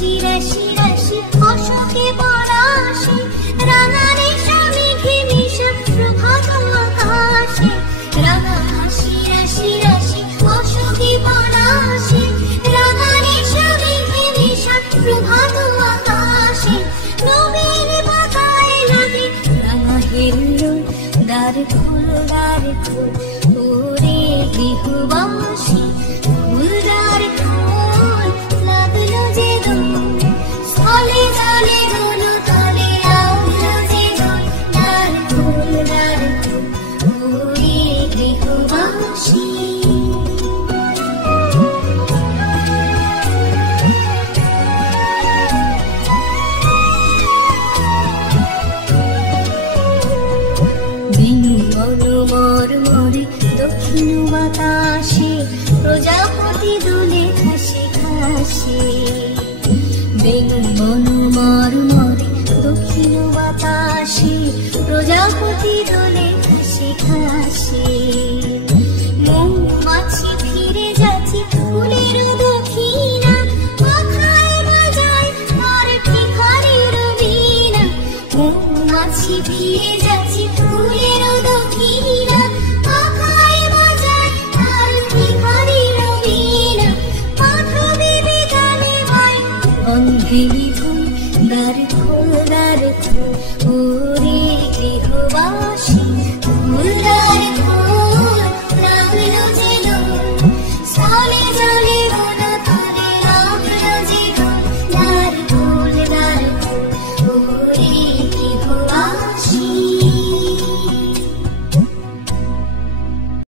হাসি রাশি রাশি অশোকে পলাশে রাঙা রেশা মেঘে মিশা প্রভাত আকাশে রাঙা হাসি রাশি রাশি অশোকে পলাশে রাঙা রেশা মেঘে মিশা প্রভাত আকাশে নবীন পাতায় লাগে রাঙা হিল্লোল দ্বার খোল ওরে গৃহবাসী ফুলদার খোল লাগলো যে দোল স্থলে জলে দোল তলে আউলো যে দোল দ্বার খোল ওরে গৃহবাসী দক্ষিণ বাতাসে প্রজাপতি দোলে ঘাসে ঘাসে বেনু বনু মরমরে দক্ষিণ বাতাসে প্রজাপতি দোলে ঘাসে ঘাসে মৌমাছি ফিরে যাচ্ছে ফুলের দক্ষিণা মাথায় বাজায় তার ঠিকারের বীণা মৌমাছি ফিরে যাচ্ছে ফুলের দক্ষিণা Hey